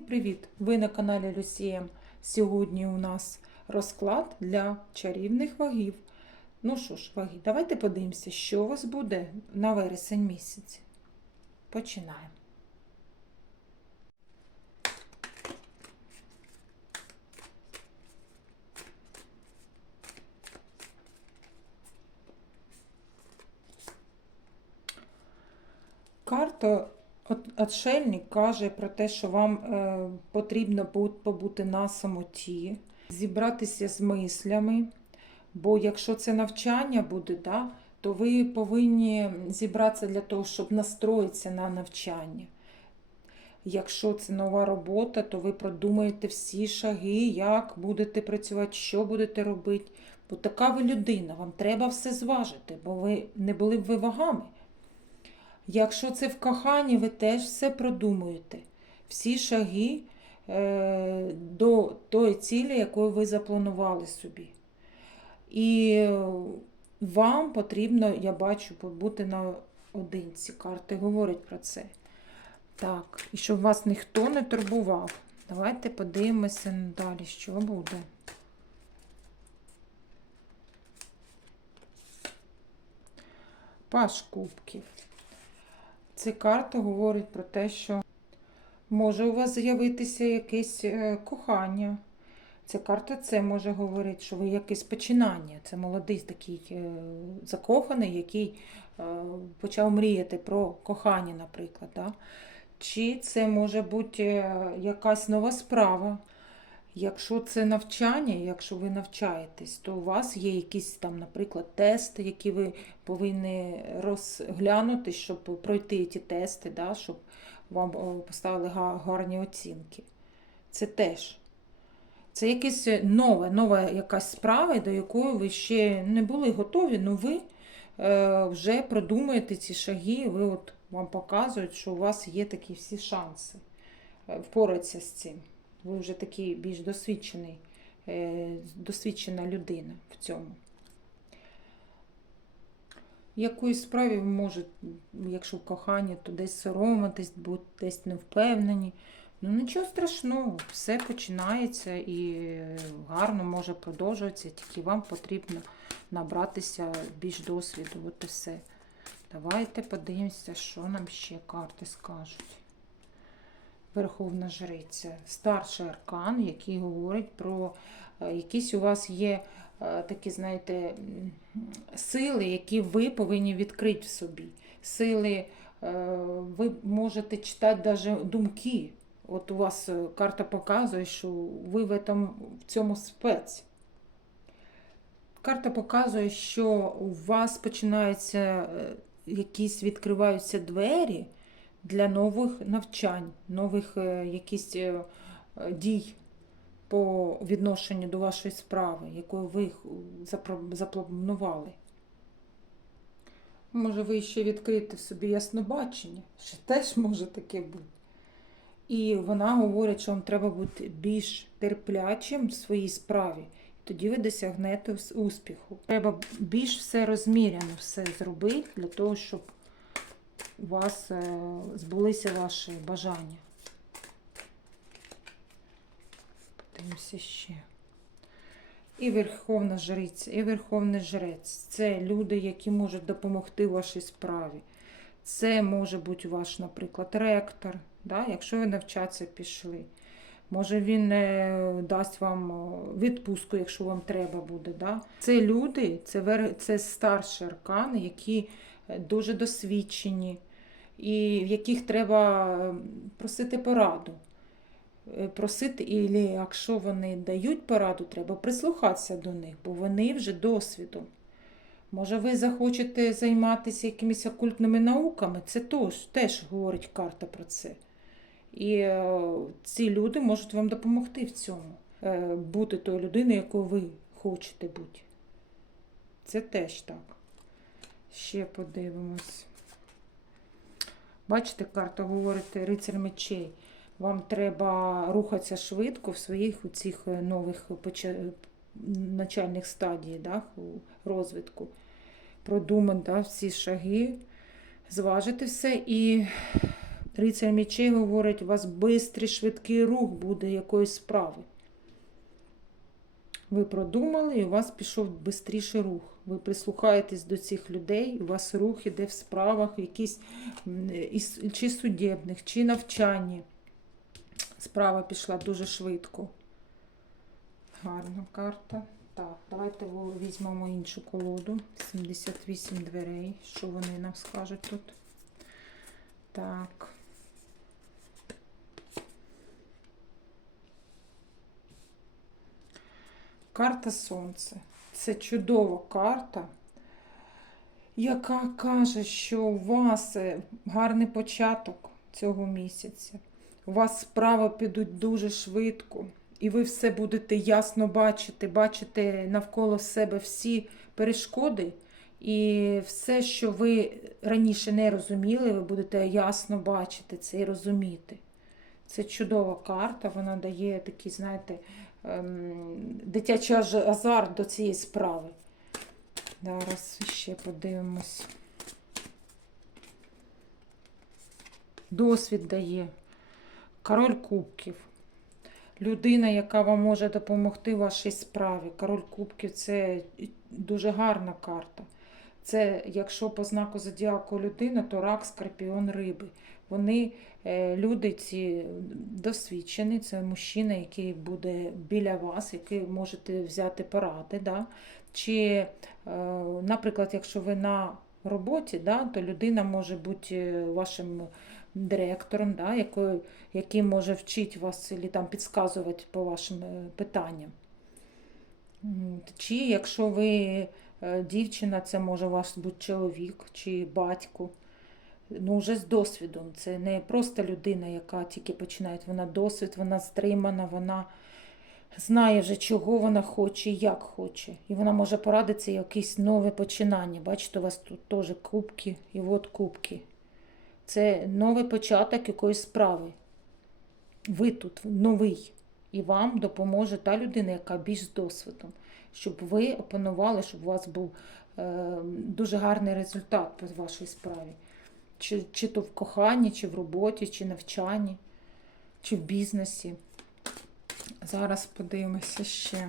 Привіт! Ви на каналі Люсієм. Сьогодні у нас розклад для чарівних вагів. Ну що ж, ваги, давайте подивимося, що у вас буде на вересень місяці. Починаємо. Карта Отшельник каже про те, що вам е, потрібно побути на самоті, зібратися з мислями. Бо якщо це навчання буде, да, то ви повинні зібратися для того, щоб настроїтися на навчання. Якщо це нова робота, то ви продумаєте всі шаги, як будете працювати, що будете робити. Бо така ви людина, вам треба все зважити, бо ви не були б ви вагами. Якщо це в коханні, ви теж все продумуєте. Всі шаги е, до тої цілі, якою ви запланували собі. І вам потрібно, я бачу, побути на одинці. Карти говорять про це. Так, і щоб вас ніхто не турбував. Давайте подивимося далі, що буде. Паш кубків. Ця карта говорить про те, що може у вас з'явитися якесь е, кохання. Ця карта це може говорити, що ви якесь починання. Це молодий такий е, закоханий, який е, почав мріяти про кохання, наприклад. Да? Чи це може бути якась нова справа. Якщо це навчання, якщо ви навчаєтесь, то у вас є якісь там, наприклад, тести, які ви повинні розглянути, щоб пройти ті тести, да, щоб вам поставили гарні оцінки. Це теж. Це якесь нове, нова якась справа, до якої ви ще не були готові, але ви е, вже продумуєте ці шаги, ви от, вам показують, що у вас є такі всі шанси е, впоратися з цим. Ви вже такий більш досвідчений, е, досвідчена людина в цьому. Якоїсь справі ви можете, якщо в коханні, то десь соромитись, бути десь невпевнені. Ну нічого страшного, все починається і гарно може продовжуватися, тільки вам потрібно набратися більш досвіду. От і все. Давайте подивимося, що нам ще карти скажуть. Верховна Жриця, старший аркан, який говорить про е, якісь у вас є е, такі, знаєте, сили, які ви повинні відкрити в собі. Сили, е, ви можете читати навіть думки. От у вас карта показує, що ви в, этом, в цьому спец. Карта показує, що у вас починаються якісь відкриваються двері для нових навчань, нових е, якісь е, е, дій по відношенню до вашої справи, яку ви запро- запланували. Може, ви ще відкриєте в собі яснобачення, що теж може таке бути. І вона говорить, що вам треба бути більш терплячим в своїй справі. Тоді ви досягнете успіху. Треба більш все розміряно все зробити для того, щоб у вас е, збулися ваші бажання. Подивимося ще. І Верховна Жриця, і Верховний Жрець. Це люди, які можуть допомогти вашій справі. Це може бути ваш, наприклад, ректор, да? якщо ви навчатися пішли. Може, він е, дасть вам відпустку, якщо вам треба буде. Да? Це люди, це, це старші аркани, які е, дуже досвідчені, і в яких треба е, просити пораду. Е, Просити, і якщо вони дають пораду, треба прислухатися до них, бо вони вже досвідом. Може, ви захочете займатися якимись окультними науками, це теж, теж говорить карта про це. І е, ці люди можуть вам допомогти в цьому, е, бути тою людиною, якою ви хочете бути. Це теж так. Ще подивимось. Бачите, карта говорить рицар мечей. Вам треба рухатися швидко в своїх цих е, нових начальних стадіях да, розвитку. Продумати да, всі шаги, зважити все і Рицар мечей говорить, у вас бистрий, швидкий рух буде якоїсь справи. Ви продумали, і у вас пішов швидший рух. Ви прислухаєтесь до цих людей, у вас рух іде в справах, якісь чи судебних, чи навчанні. Справа пішла дуже швидко. Гарна карта. Так, давайте візьмемо іншу колоду. 78 дверей. Що вони нам скажуть тут? Так. Карта Сонце. Це чудова карта, яка каже, що у вас е, гарний початок цього місяця. У вас справи підуть дуже швидко, і ви все будете ясно бачити, бачите навколо себе всі перешкоди, і все, що ви раніше не розуміли, ви будете ясно бачити це і розуміти. Це чудова карта, вона дає такий, знаєте, дитячий аж- азарт до цієї справи. Зараз ще подивимось. Досвід дає. Король кубків. Людина, яка вам може допомогти в вашій справі. Король кубків це дуже гарна карта. Це, якщо по знаку зодіаку людина, то рак, скорпіон, риби. Вони люди ці досвідчені, це мужчина, який буде біля вас, який можете взяти поради. Да? Чи, е, наприклад, якщо ви на роботі, да, то людина може бути е, вашим директором, да, який, який може вчити вас там підказувати по вашим е, питанням. Чи якщо ви е, дівчина, це може ваш бути чоловік чи батько. Ну, вже з досвідом. Це не просто людина, яка тільки починає. Вона досвід, вона стримана, вона знає вже, чого вона хоче і як хоче. І вона може порадитися якесь нове починання. Бачите, у вас тут теж кубки і от кубки. Це новий початок якоїсь справи. Ви тут новий. І вам допоможе та людина, яка більш з досвідом, щоб ви опанували, щоб у вас був е, дуже гарний результат по вашій справі. Чи, чи то в коханні, чи в роботі, чи навчанні, чи в бізнесі. Зараз подивимося ще.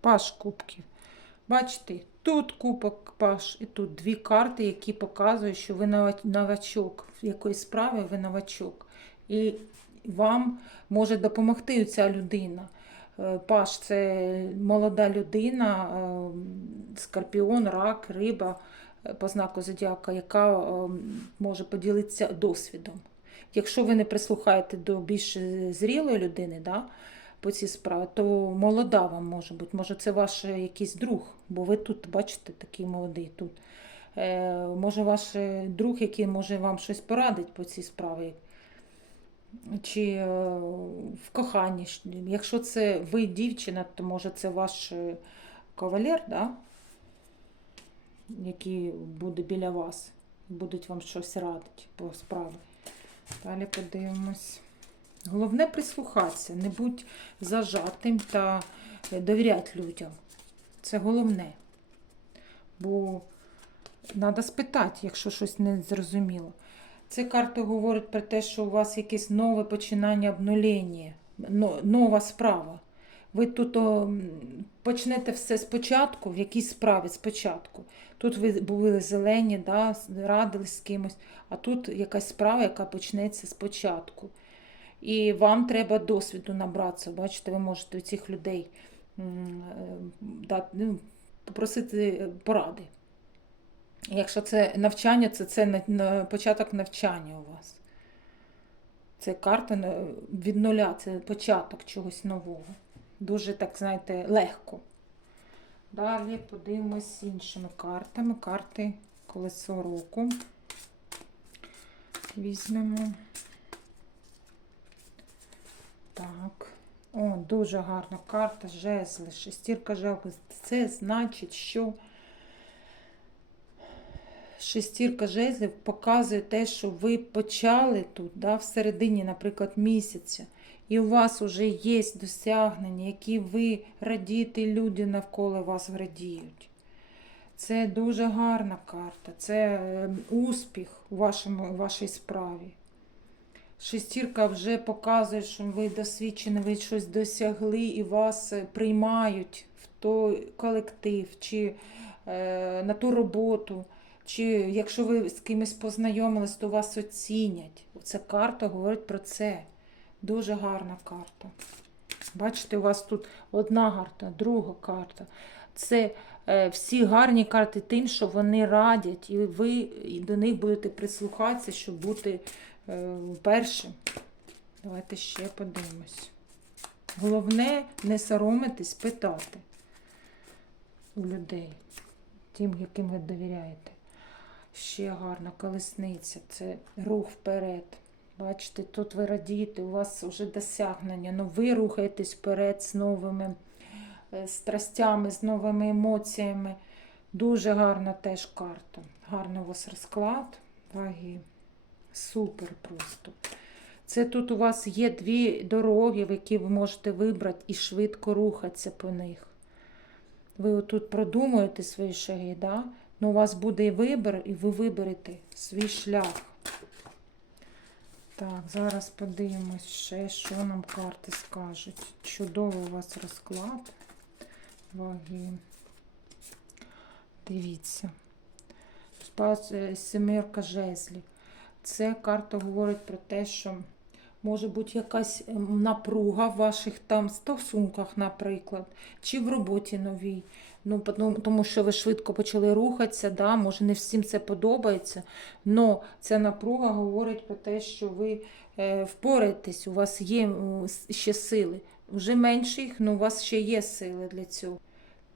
Паш кубків. Бачите, тут кубок паш, і тут дві карти, які показують, що ви нова- новачок. В якоїсь справі ви новачок. І вам може допомогти ця людина. Е, Паш це молода людина, е, скорпіон, рак, риба е, по знаку зодіака, яка може поділитися досвідом. Якщо ви не прислухаєте до більш зрілої людини, да, по цій справі, то молода вам може бути. Може, це ваш якийсь друг, бо ви тут, бачите, такий молодий тут. Може, ваш друг, який може вам щось порадить по цій справі. Чи е, в коханні. Якщо це ви дівчина, то може це ваш е, кавалер, да? який буде біля вас, будуть вам щось радити по справі. Далі подивимось. Головне прислухатися, не будь зажатим та довіряти людям. Це головне. Бо треба спитати, якщо щось не зрозуміло. Це карта говорить про те, що у вас якесь нове починання обнулення, нова справа. Ви тут о, почнете все спочатку, в якійсь справі спочатку. Тут ви були зелені, да, радились з кимось, а тут якась справа, яка почнеться спочатку. І вам треба досвіду набратися. Бачите, ви можете у цих людей е, дати, ну, попросити поради. Якщо це навчання, це, це початок навчання у вас. Це карта від нуля, це початок чогось нового. Дуже, так, знаєте, легко. Далі подивимось іншими картами. Карти колесо року. Візьмемо. Так. О, дуже гарна карта, жезли, шестірка жезлів. Це значить, що шестірка жезлів показує те, що ви почали тут, да, всередині, наприклад, місяця, і у вас вже є досягнення, які ви радієте, і люди навколо вас радіють. Це дуже гарна карта, це е, успіх у вашому, вашій справі. Шестірка вже показує, що ви досвідчені, ви щось досягли і вас е, приймають в той колектив, чи е, на ту роботу, чи якщо ви з кимось познайомились, то вас оцінять. Ця карта говорить про це. Дуже гарна карта. Бачите, у вас тут одна карта, друга карта. Це е, всі гарні карти тим, що вони радять, і ви і до них будете прислухатися, щоб бути е, першим. Давайте ще подивимось. Головне не соромитись питати у людей, тим, яким ви довіряєте. Ще гарна колесниця, це рух вперед. Бачите, тут ви радієте, у вас вже досягнення, ну ви рухаєтесь вперед з новими е, страстями, з новими емоціями. Дуже гарна теж карта. Гарний у вас розклад, ваги. Супер просто. Це тут у вас є дві дороги, в які ви можете вибрати і швидко рухатися по них. Ви отут продумуєте свої шаги, да? Ну у вас буде вибір, і ви виберете свій шлях. Так, зараз подивимось ще, що нам карти скажуть. Чудовий у вас розклад. Ваги. Дивіться. Е, семірка жезлів. Це карта говорить про те, що може бути якась ем, напруга в ваших там стосунках, наприклад, чи в роботі новій. Ну, тому що ви швидко почали рухатися, да, може не всім це подобається. але ця напруга говорить про те, що ви е, впораєтесь, у вас є ще сили. Вже менше їх, але у вас ще є сили для цього.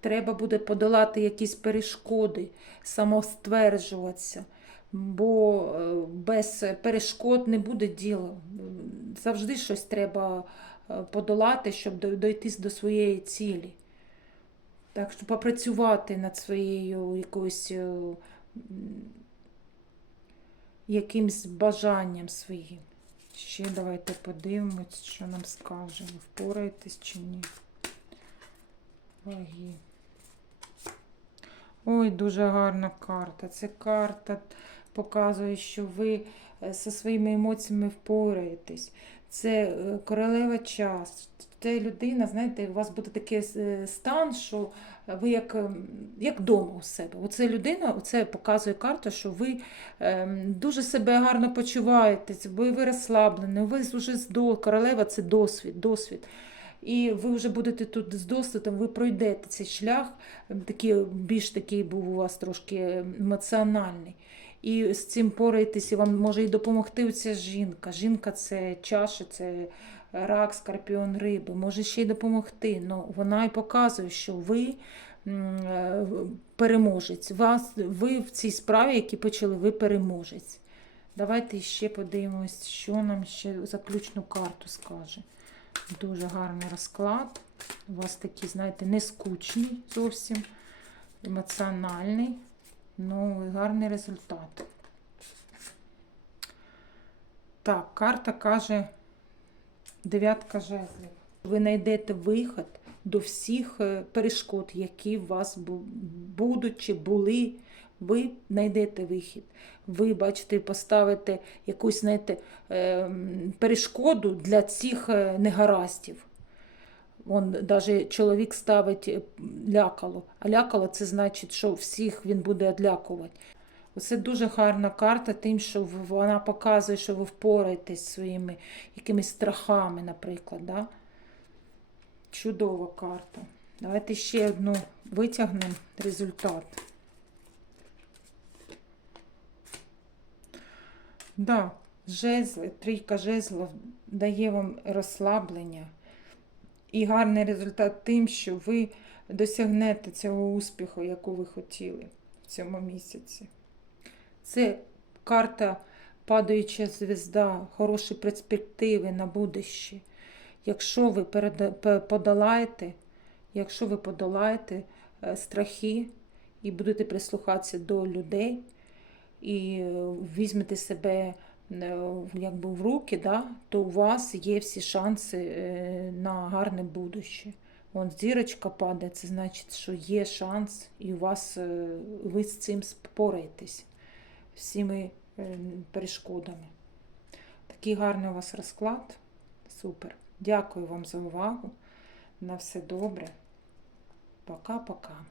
Треба буде подолати якісь перешкоди, самостверджуватися, бо е, без перешкод не буде діла. Завжди щось треба е, подолати, щоб до- дойти до своєї цілі. Так що попрацювати над своєю якоюсь е, якимсь бажанням своїм. Ще давайте подивимось, що нам скаже. Ви впораєтесь чи ні. Ваги. Ой, дуже гарна карта. Це карта показує, що ви е, зі своїми емоціями впораєтесь. Це е, королева час. Це людина, знаєте, у вас буде такий е, стан, що ви як, ем, як вдома у себе. Оце людина, оце показує карта, що ви ем, дуже себе гарно почуваєтесь, ви, ви розслаблені, ви вже з до королева це досвід, досвід. І ви вже будете тут з досвідом, ви пройдете цей шлях, ем, такий, більш такий був у вас трошки ем, емоціональний. І з цим пораєтесь, і вам може і допомогти ця жінка. Жінка це чаша, це рак, скорпіон, риби. Може ще й допомогти. Ну, вона і показує, що ви е, переможець. Вас, ви в цій справі, які почали, ви переможець. Давайте ще подивимось, що нам ще заключну карту скаже. Дуже гарний розклад. У вас такий, знаєте, не скучний зовсім, емоціональний, ну і гарний результат. Так, карта каже дев'ятка жезлів. Ви знайдете вихід до всіх е, перешкод, які у вас бу- будуть чи були. Ви знайдете вихід. Ви, бачите, поставите якусь, знаєте, ем, перешкоду для цих е, негараздів. Он навіть чоловік ставить е, лякало, а лякало це значить, що всіх він буде одлякувати. Оце дуже гарна карта, тим, що вона показує, що ви впораєтесь зі своїми якимись страхами, наприклад. Да? Чудова карта. Давайте ще одну витягнемо результат. Да, жезли, трійка жезлів дає вам розслаблення і гарний результат тим, що ви досягнете цього успіху, яку ви хотіли в цьому місяці. Це карта падаюча звізда, хороші перспективи на будуще. Якщо ви подолаєте, якщо ви подолаєте е, страхи і будете прислухатися до людей, і е, візьмете себе е, якби в руки, да, то у вас є всі шанси на гарне будуще. Вон зірочка падає, це значить, що є шанс, і у вас ви з цим спораєтесь всіми е, перешкодами. Такий гарний у вас розклад. Супер. Дякую вам за увагу. На все добре. Пока-пока.